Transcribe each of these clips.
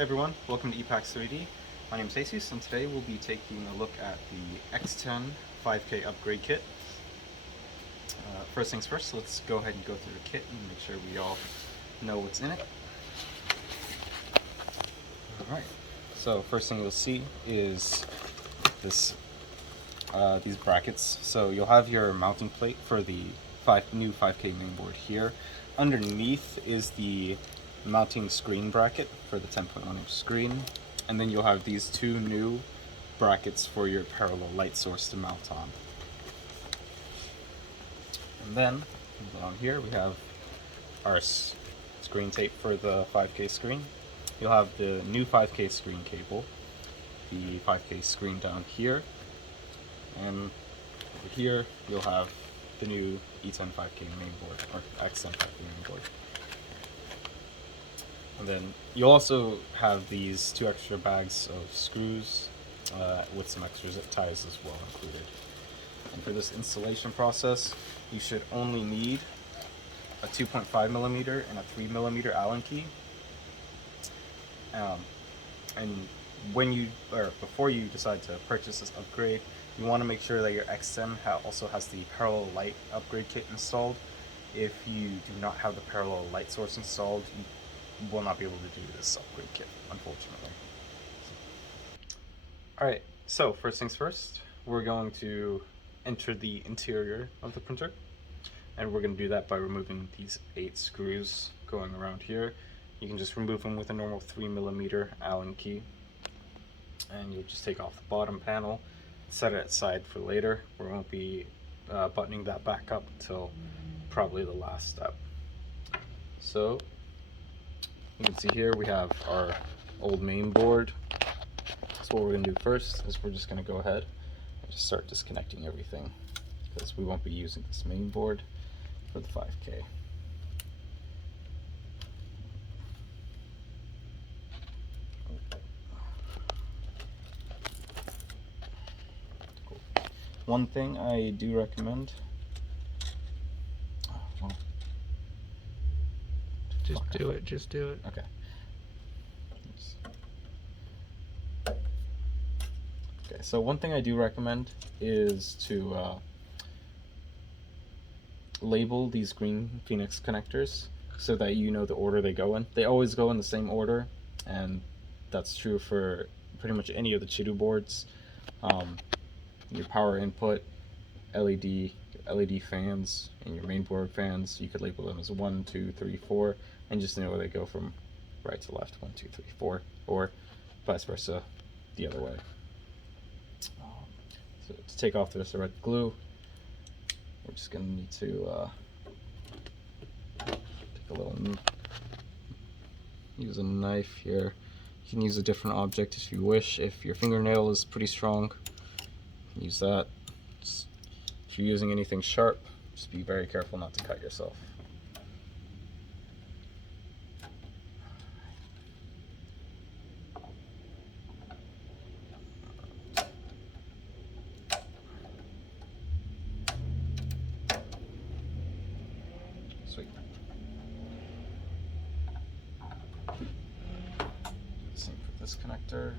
Hey everyone, welcome to ePax 3D. My name is Jesus, and today we'll be taking a look at the X10 5K upgrade kit. First things first, let's go ahead and go through the kit and make sure we all know what's in it. Alright, so first thing you'll see is these brackets. So you'll have your mounting plate for the new 5K mainboard here. Underneath is the mounting screen bracket for the 10.1-inch screen, and then you'll have these two new brackets for your parallel light source to mount on. And then down here we have our screen tape for the 5K screen. You'll have the new 5K screen cable, the 5K screen down here, and over here you'll have the new E10 5K mainboard, or X10 5K mainboard. And then you'll also have these two extra bags of screws with some extra zip ties as well included. And for this installation process, you should only need a 2.5mm and a 3mm Allen key. And before you decide to purchase this upgrade, you want to make sure that your X10 also has the parallel light upgrade kit installed. If you do not have the parallel light source installed, you will not be able to do this upgrade kit, unfortunately. Alright, so first things first, we're going to enter the interior of the printer, and we're going to do that by removing these 8 screws going around here. You can just remove them with a normal 3mm Allen key, and you'll just take off the bottom panel, set it aside for later. We won't be buttoning that back up until probably the last step. So you can see here we have our old main board. So what we're going to do first is we're just going to go ahead and just start disconnecting everything, because we won't be using this main board for the 5K. Cool. One thing I do recommend, Just do it. Okay. Okay, so one thing I do recommend is to label these green Phoenix connectors so that you know the order they go in. They always go in the same order, and that's true for pretty much any of the Chidu boards. Your power input, LED fans, and your mainboard fans, you could label them as 1, 2, 3, 4, and just know where they go from right to left, 1, 2, 3, 4, or vice versa the other way. So to take off this red glue, we're just going to need to take a little, use a knife here. You can use a different object if you wish. If your fingernail is pretty strong, you can use that. If you're using anything sharp, just be very careful not to cut yourself. Sweet. Same for this connector.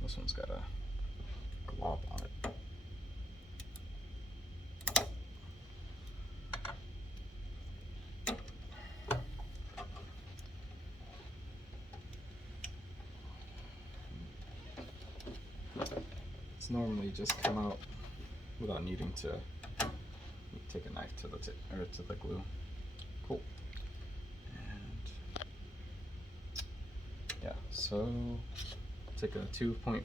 This one's got a glob on it. It's normally just come out without needing to take a knife to the glue. Cool. And yeah, so take a 2.5,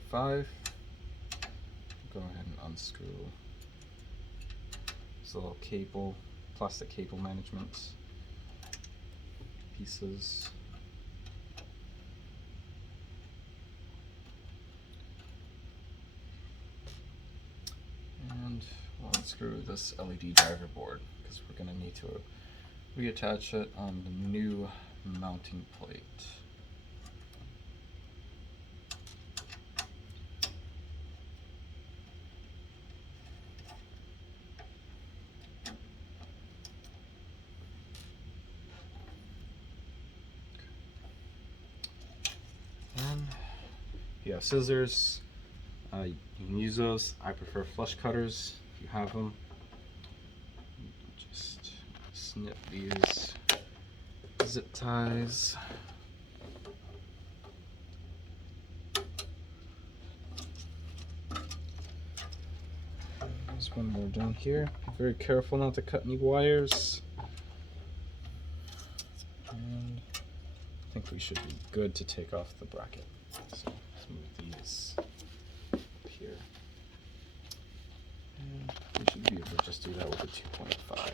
go ahead and unscrew this little cable, plastic cable management pieces. And we'll unscrew this LED driver board, because we're going to need to reattach it on the new mounting plate. you have scissors, you can use those. I prefer flush cutters if you have them. Just snip these zip ties. There's one more down here. Be very careful not to cut any wires. And I think we should be good to take off the bracket. So let's move these up here. And we should be able to just do that with a 2.5.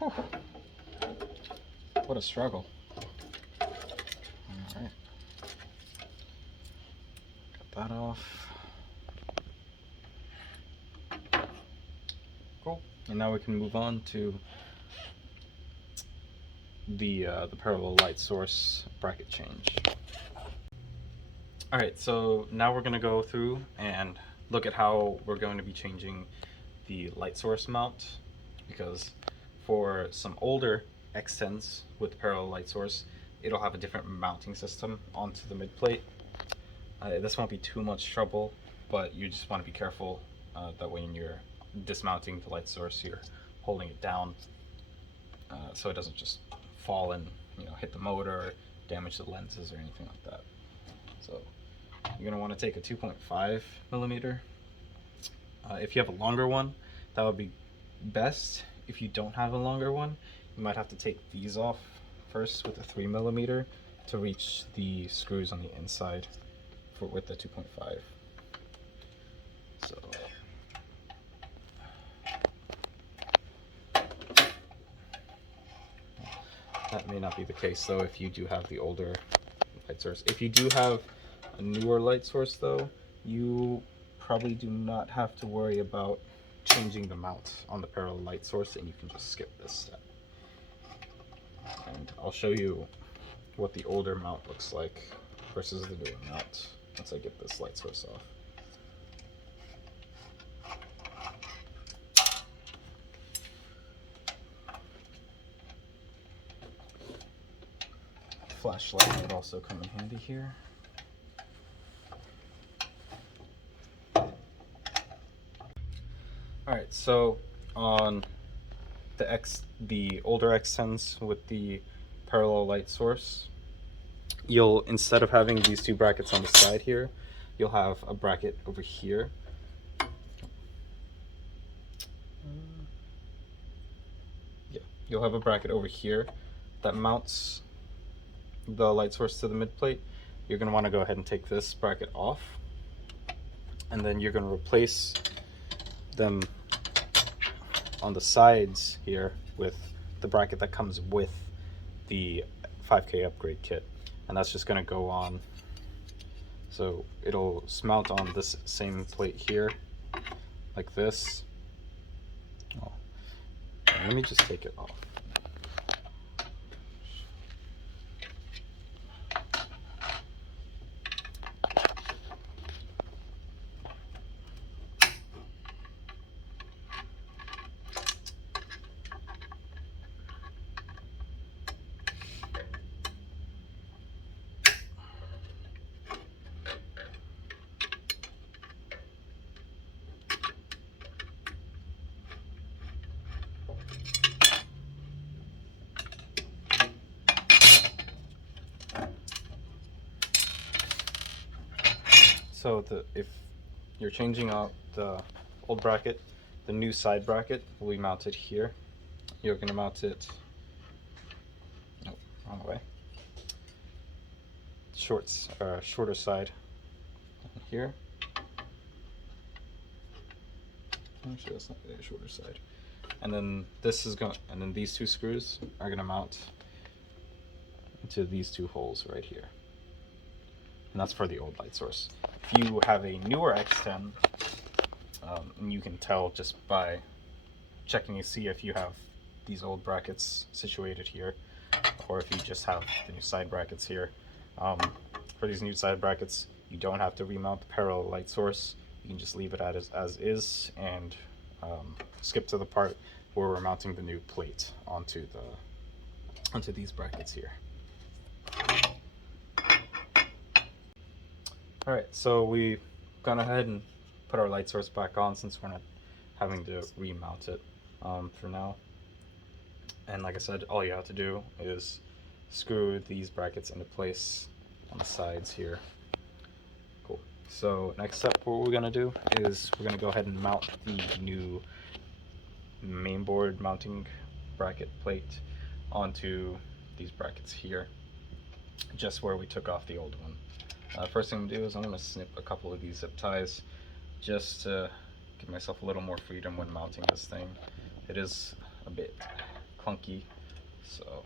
Whew. What a struggle. Alright. Got that off. Cool. And now we can move on to the parallel light source bracket change. Alright, so now we're going to go through and look at how we're going to be changing the light source mount, because for some older X10s with parallel light source, it'll have a different mounting system onto the mid plate. This won't be too much trouble, but you just want to be careful that when you're dismounting the light source, you're holding it down so it doesn't just fall and hit the motor or damage the lenses or anything like that. So you're going to want to take a 2.5 millimeter. If you have a longer one, that would be best. If you don't have a longer one, you might have to take these off first with a 3 millimeter to reach the screws on the inside with the 2.5. So that may not be the case though if you do have the older light source. If you do have a newer light source though, you probably do not have to worry about changing the mount on the parallel light source, and you can just skip this step. And I'll show you what the older mount looks like versus the newer mount once I get this light source off. Flashlight would also come in handy here. Alright, so on the older X10s with the parallel light source, you'll, instead of having these two brackets on the side here, you'll have a bracket over here. Yeah, you'll have a bracket over here that mounts the light source to the mid plate. You're going to want to go ahead and take this bracket off, and then you're going to replace them on the sides here with the bracket that comes with the 5K upgrade kit, and that's just going to go on, so it'll mount on this same plate here like this. Oh, let me just take it off. So if you're changing out the old bracket, the new side bracket will be mounted here. You're going to mount it, nope, wrong way, shorter side here, Actually, that's not the shorter side. And then this is going, and then these two screws are going to mount into these two holes right here. And that's for the old light source. If you have a newer X10, and you can tell just by checking to see if you have these old brackets situated here, or if you just have the new side brackets here. For these new side brackets, you don't have to remount the parallel light source. You can just leave it as is and skip to the part where we're mounting the new plate onto these brackets here. Alright, so we've gone ahead and put our light source back on since we're not having to remount it for now. And like I said, all you have to do is screw these brackets into place on the sides here. Cool. So next step, what we're going to do is we're going to go ahead and mount the new mainboard mounting bracket plate onto these brackets here, just where we took off the old one. First thing I'm going to do is I'm going to snip a couple of these zip ties just to give myself a little more freedom when mounting this thing. It is a bit clunky, so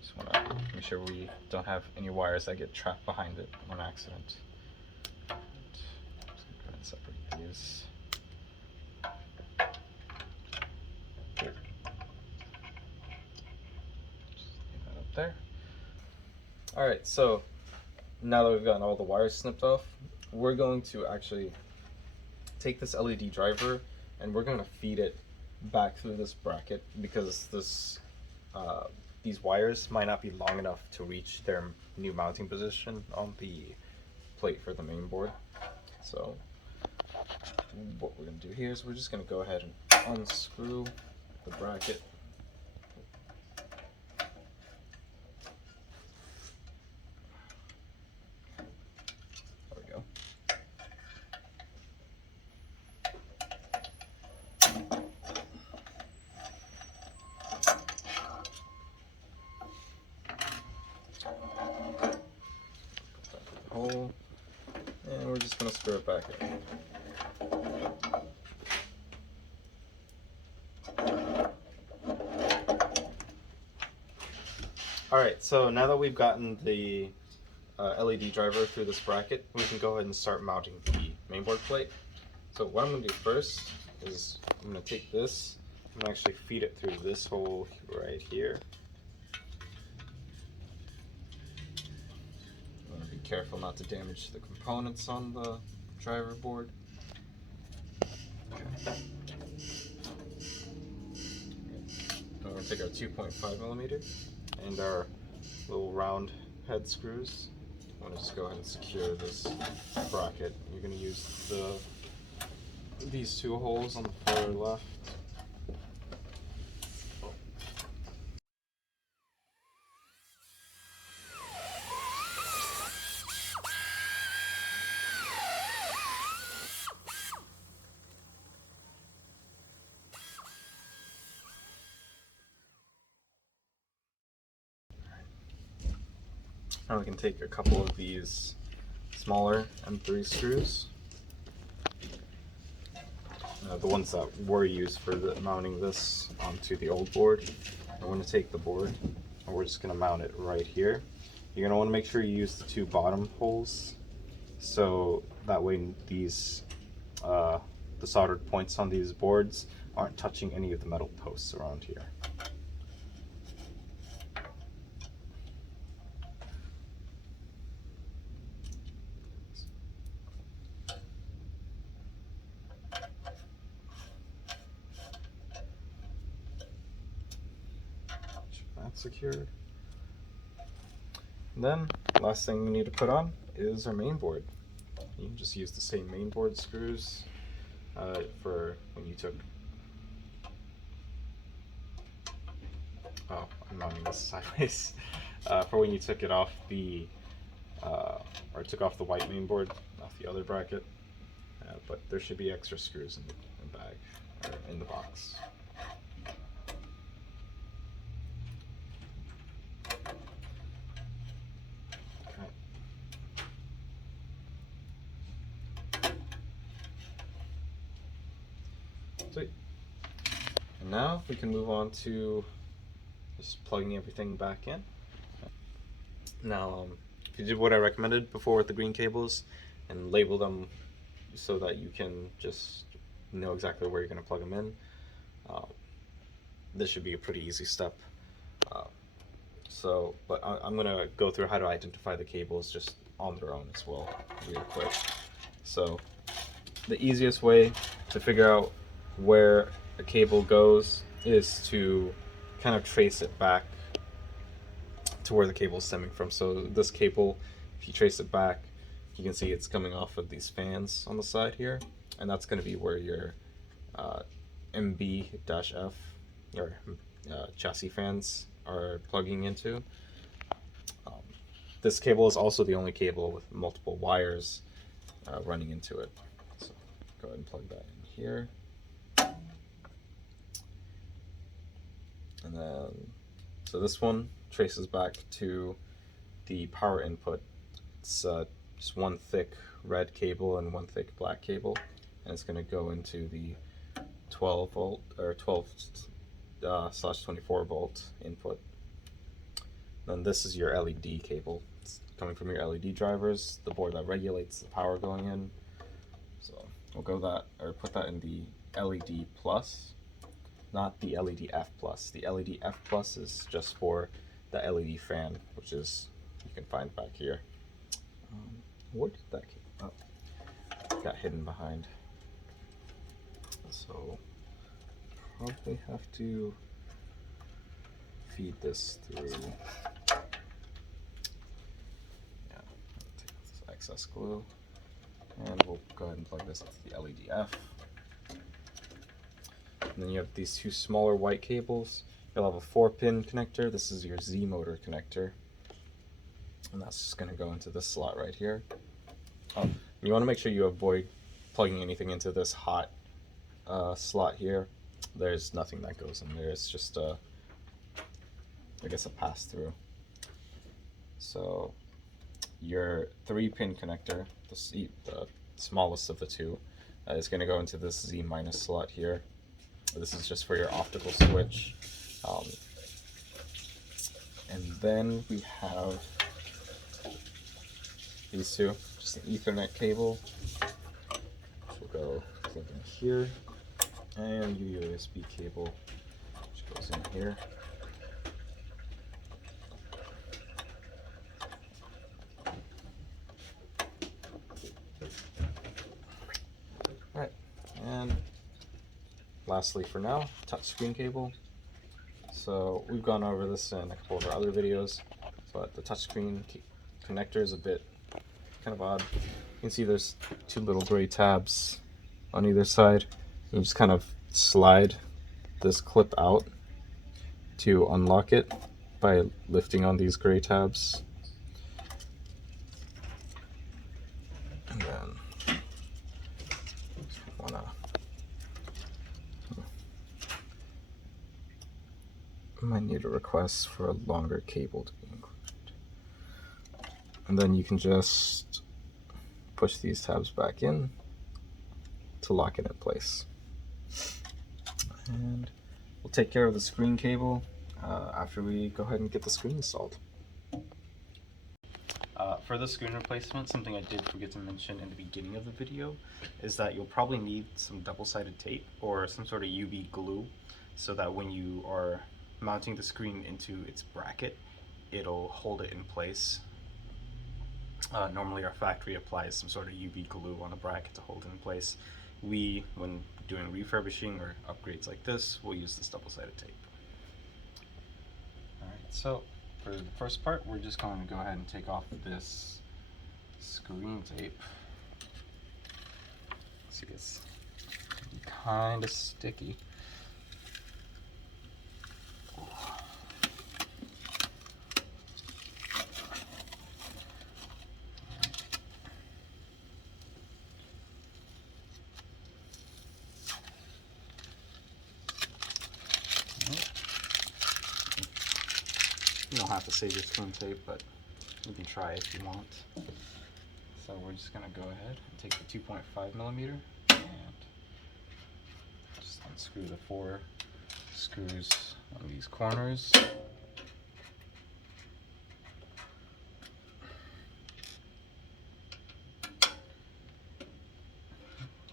just want to make sure we don't have any wires that get trapped behind it on accident. And just going to go ahead and separate these. Just leave that up there. Alright, so now that we've gotten all the wires snipped off, we're going to actually take this LED driver and we're going to feed it back through this bracket because these wires might not be long enough to reach their new mounting position on the plate for the main board. So what we're going to do here is we're just going to go ahead and unscrew the bracket. There we go. Hole, and we're just going to screw it back in. Alright, so now that we've gotten the LED driver through this bracket, we can go ahead and start mounting the mainboard plate. So what I'm going to do first is I'm going to take this and actually feed it through this hole right here. Be careful not to damage the components on the driver board. Okay. We're going to take our 2.5mm and our little round head screws. I want to just go ahead and secure this bracket. You're going to use these two holes on the far left. Now we can take a couple of these smaller M3 screws, the ones that were used for mounting this onto the old board. I'm going to take the board and we're just going to mount it right here. You're going to want to make sure you use the two bottom holes, so that way these the soldered points on these boards aren't touching any of the metal posts around here. Secured. And then last thing we need to put on is our main board. You can just use the same main board screws for when you took. Oh, I'm mounting this sideways. For when you took it off the or took off the white main board off the other bracket, but there should be extra screws in the bag or in the box. now we can move on to just plugging everything back in. Now, if you did what I recommended before with the green cables and label them so that you can just know exactly where you're going to plug them in, this should be a pretty easy step. But I'm going to go through how to identify the cables just on their own as well, real quick. So the easiest way to figure out where a cable goes is to kind of trace it back to where the cable is stemming from. So this cable, if you trace it back, you can see it's coming off of these fans on the side here, and that's going to be where your MB-F or chassis fans are plugging into. This cable is also the only cable with multiple wires running into it. So go ahead and plug that in here. And then, so this one traces back to the power input. It's just one thick red cable and one thick black cable, and it's going to go into the 12 volt or 12/24 volt input. Then this is your LED cable. It's coming from your LED drivers, the board that regulates the power going in. So we'll put that in the LED plus, not the LED F plus. The LED F plus is just for the LED fan, which is, you can find back here. Where did that cable? Oh, got hidden behind. So probably have to feed this through. Yeah, take this excess glue, and we'll go ahead and plug this into the LED F. And then you have these two smaller white cables. You'll have a 4-pin connector. This is your Z motor connector, and that's just going to go into this slot right here. You want to make sure you avoid plugging anything into this hot slot here. There's nothing that goes in there. It's just I guess a pass through. So your 3-pin connector, the smallest of the two, is going to go into this Z minus slot here. This is just for your optical switch. And then we have these two, just an Ethernet cable, which will go in here, and your USB cable, which goes in here. Alright, and lastly for now, touchscreen cable. So we've gone over this in a couple of our other videos, but the touchscreen connector is a bit kind of odd. You can see there's two little gray tabs on either side. You just kind of slide this clip out to unlock it by lifting on these gray tabs. And then might need a request for a longer cable to be included. And then you can just push these tabs back in to lock it in place. And we'll take care of the screen cable after we go ahead and get the screen installed. For the screen replacement, something I did forget to mention in the beginning of the video is that you'll probably need some double-sided tape or some sort of UV glue so that when you are mounting the screen into its bracket, it'll hold it in place. Normally our factory applies some sort of UV glue on a bracket to hold it in place. We, when doing refurbishing or upgrades like this, we'll use this double-sided tape. Alright, so for the first part, we're just going to go ahead and take off this screen tape. See, it's kind of sticky. You don't have to save your screen tape, but you can try if you want. So we're just going to go ahead and take the 2.5mm and just unscrew the 4 screws on these corners.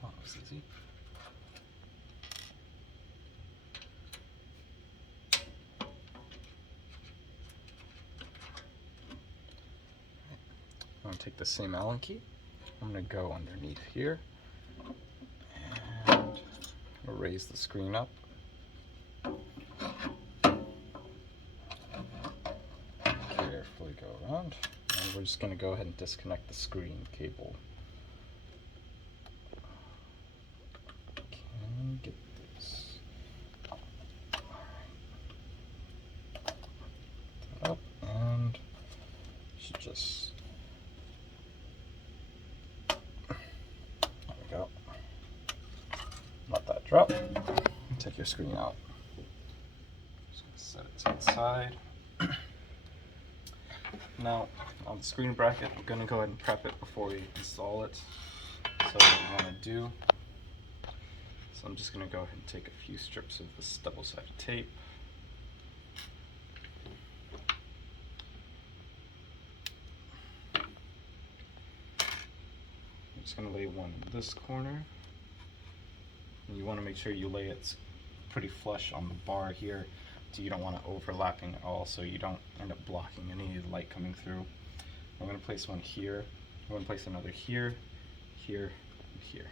Oh, that's easy. I'm going to take the same Allen key. I'm going to go underneath here and raise the screen up. Carefully go around, and we're just going to go ahead and disconnect the screen cable. Can we get this? Alright. Up, and should just. There we go. Let that drop. Take your screen out. Just gonna set it to the side. Now, on the screen bracket, we're going to go ahead and prep it before we install it. So what we want to do, so I'm just going to go ahead and take a few strips of this double-sided tape. I'm just going to lay one in this corner. And you want to make sure you lay it pretty flush on the bar here. So you don't want it overlapping at all, so you don't end up blocking any of the light coming through. I'm going to place one here. I'm going to place another here, here, and here.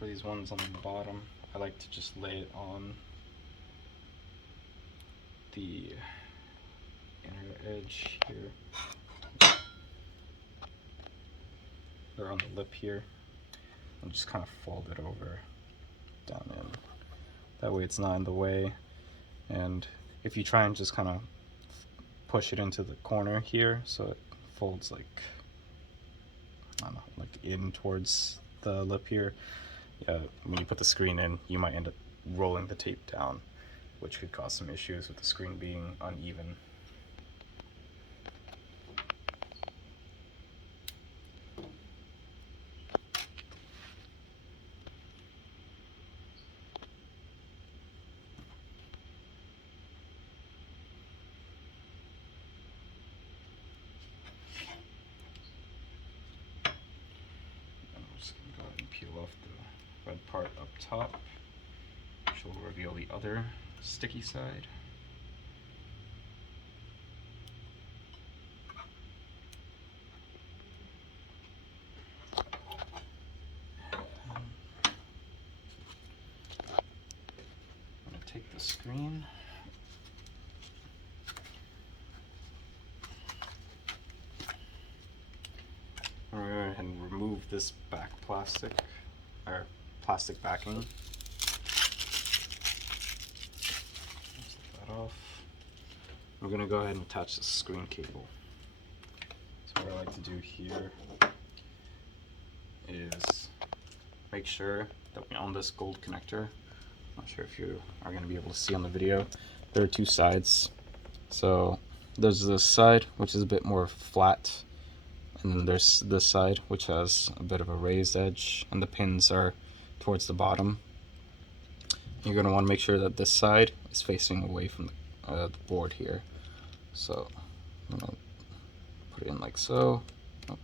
For these ones on the bottom, I like to just lay it on the inner edge here, or on the lip here, and just kind of fold it over down in. That way it's not in the way, and if you try and just kind of push it into the corner here so it folds like, I don't know, like in towards the lip here, when you put the screen in, you might end up rolling the tape down, which could cause some issues with the screen being uneven. And I'm just going to go ahead and peel off the red part up top, which will reveal the other sticky side. I'm going to take the screen. I'm going to go ahead and remove this back plastic, or plastic backing. Just take that off. We're going to go ahead and attach the screen cable. So what I like to do here is make sure that on this gold connector, I'm not sure if you are going to be able to see on the video, there are two sides. So there's this side, which is a bit more flat, and then there's this side, which has a bit of a raised edge, and the pins are towards the bottom. You're going to want to make sure that this side is facing away from the board here. So I'm going to put it in like so. Oh,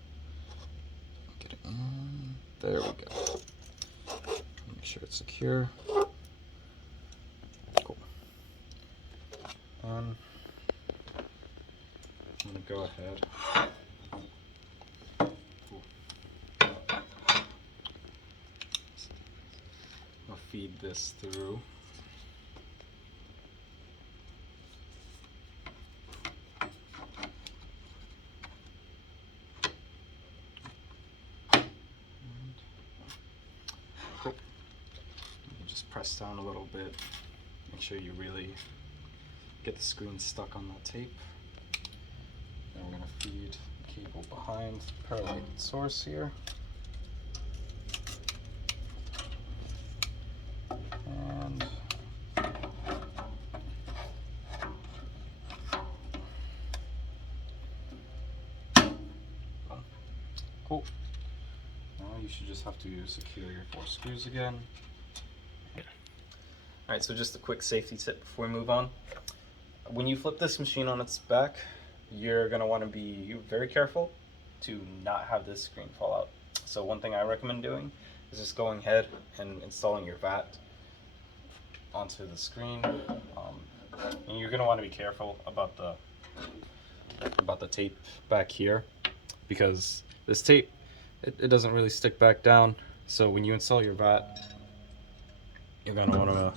get it in. There we go. Make sure it's secure. Cool. I'm going to go ahead. I'll feed this through. Cool. You just press down a little bit. Make sure you really get the screen stuck on that tape. Then we're going to feed the cable behind the parallel source here. you should just have to secure your 4 screws again. Alright, so just a quick safety tip before we move on. When you flip this machine on its back, you're going to want to be very careful to not have this screen fall out. So one thing I recommend doing is just going ahead and installing your vat onto the screen. And you're going to want to be careful about the tape back here, because this tape, it doesn't really stick back down. So when you install your vat, you're going to want to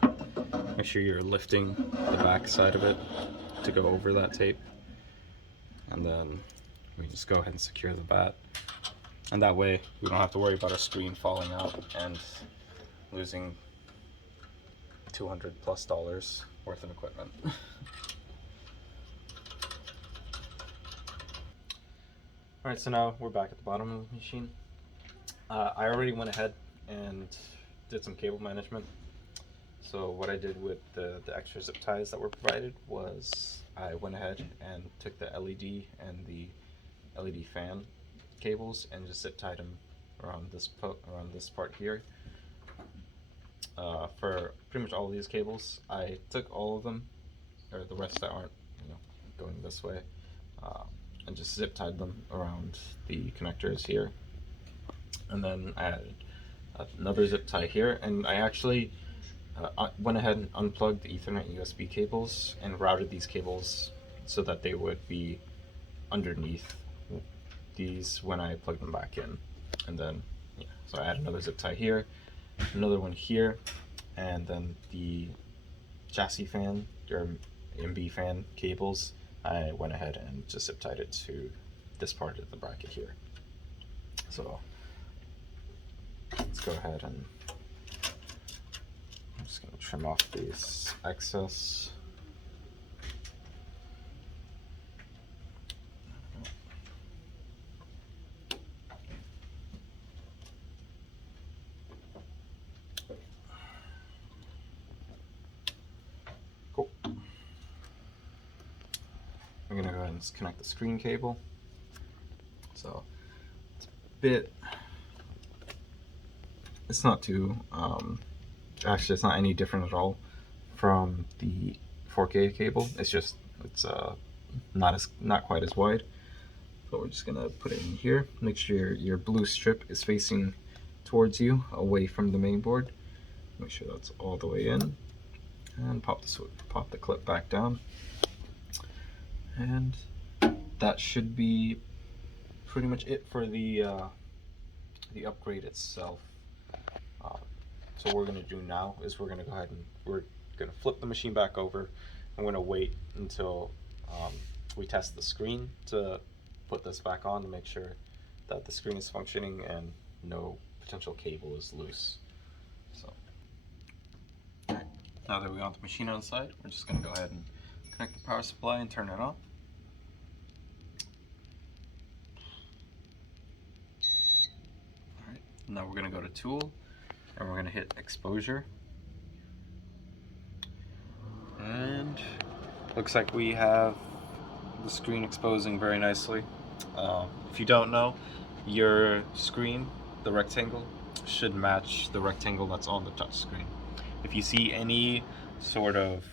make sure you're lifting the back side of it to go over that tape, and then we just go ahead and secure the vat, and that way we don't have to worry about our screen falling out and losing $200+ worth of equipment. Alright, so now we're back at the bottom of the machine. I already went ahead and did some cable management. So what I did with the extra zip ties that were provided was I went ahead and took the LED and the LED fan cables and just zip tied them around this part here. For pretty much all of these cables, I took all of them, or the rest that aren't, going this way, and just zip tied them around the connectors here. And then I added another zip tie here, and I actually went ahead and unplugged the Ethernet USB cables and routed these cables so that they would be underneath these when I plug them back in. And then, so I add another zip tie here, another one here, and then the chassis fan, or MB fan cables, I went ahead and just zip tied it to this part of the bracket here. So let's go ahead and I'm just going to trim off this excess. Cool. I'm going to go ahead and connect the screen cable. So it's not too, actually it's not any different at all from the 4K cable. It's not quite as wide. So we're just gonna put it in here. Make sure your blue strip is facing towards you, away from the main board. Make sure that's all the way in, and pop the clip back down. And that should be pretty much it for the upgrade itself. So what we're going to do now is we're going to go ahead and we're going to flip the machine back over. I'm going to wait until we test the screen to put this back on to make sure that the screen is functioning and no potential cable is loose. So now that we got the machine on the side, we're just going to go ahead and connect the power supply and turn it on. Alright, now we're going to go to Tool, and we're going to hit Exposure. And looks like we have the screen exposing very nicely. If you don't know, your screen, the rectangle, should match the rectangle that's on the touch screen. If you see any sort of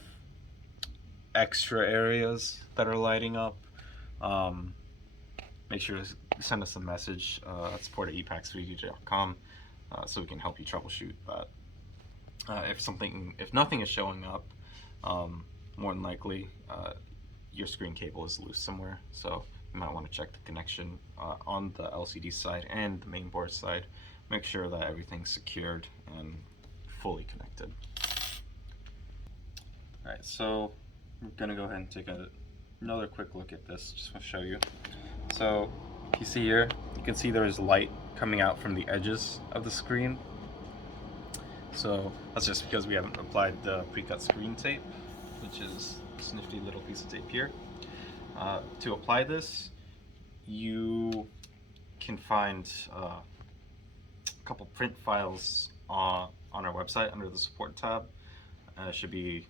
extra areas that are lighting up, make sure to send us a message at support@epax3d.com so we can help you troubleshoot that. If nothing is showing up, more than likely your screen cable is loose somewhere, so you might want to check the connection on the LCD side and the main board side. Make sure that everything's secured and fully connected. Alright, so we're gonna go ahead and take another quick look at this just to show you. So if you see here, you can see there's light coming out from the edges of the screen. So that's just because we haven't applied the pre-cut screen tape, which is this nifty little piece of tape here. To apply this, you can find a couple print files on our website under the support tab. It should be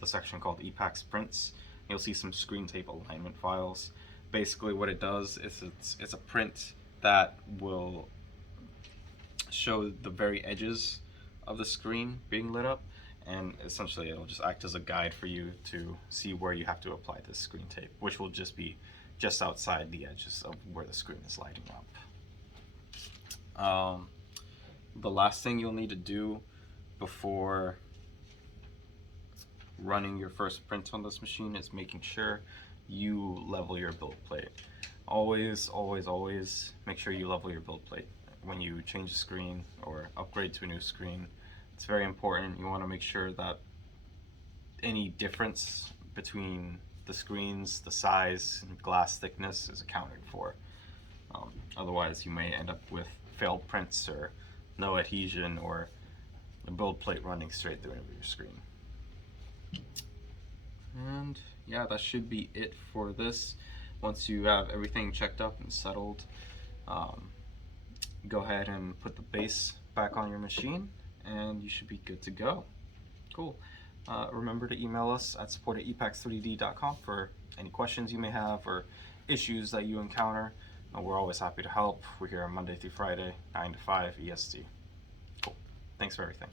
the section called Epax Prints. You'll see some screen tape alignment files. Basically what it does is it's a print that will show the very edges of the screen being lit up, and essentially it'll just act as a guide for you to see where you have to apply this screen tape, which will just be just outside the edges of where the screen is lighting up. The last thing you'll need to do before running your first print on this machine is making sure you level your build plate. Always make sure you level your build plate when you change the screen or upgrade to a new screen. It's very important. You want to make sure that any difference between the screens, the size, and glass thickness is accounted for. Otherwise you may end up with failed prints or no adhesion or the build plate running straight through your screen. And yeah, that should be it for this. Once you have everything checked up and settled, go ahead and put the base back on your machine and you should be good to go. Cool. Remember to email us at support@epax3d.com for any questions you may have or issues that you encounter. We're always happy to help. We're here on Monday through Friday, 9 to 5 EST. Cool. Thanks for everything.